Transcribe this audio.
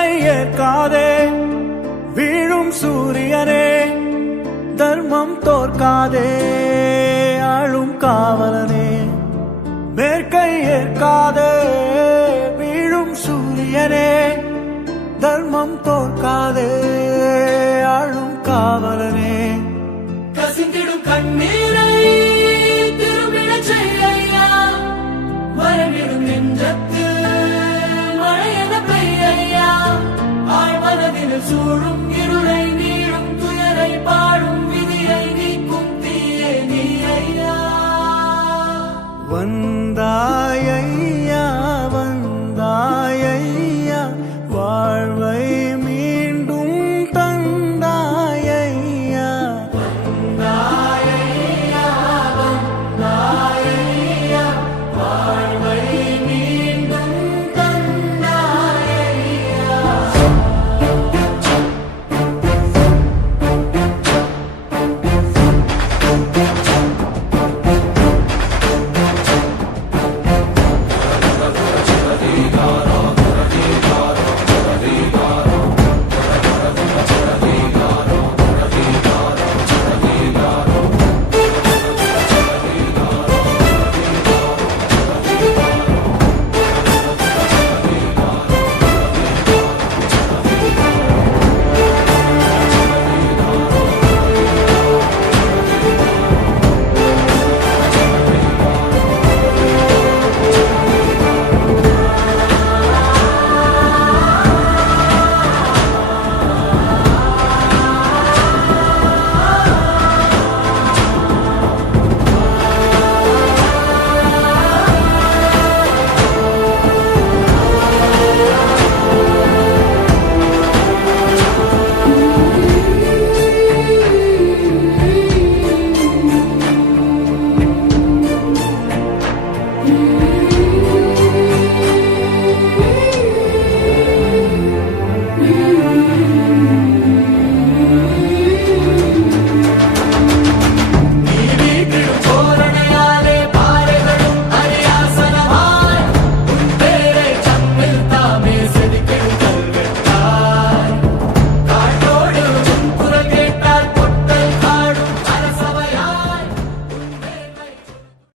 வேட்கை ஏற்காதே வீழும் சூரியனே, தர்மம் தோற்காதே ஆளும் காவலனே. வேட்கை ஏற்காதே வீழும் சூரியனே, தர்மம் தோற்காதே ஆளும் காவலனே. கசிந்திடும் கண்ணீரை திரும்பிடச் செய்யா, மரணிடும் நெஞ்சத்து மழையென பெய்யா. ஆழ்மனதில் சூழும் இருளை நீளும் துயரை பாடும் விதியை நீக்கும் தீயே நீ ஐயா. வந்தாய்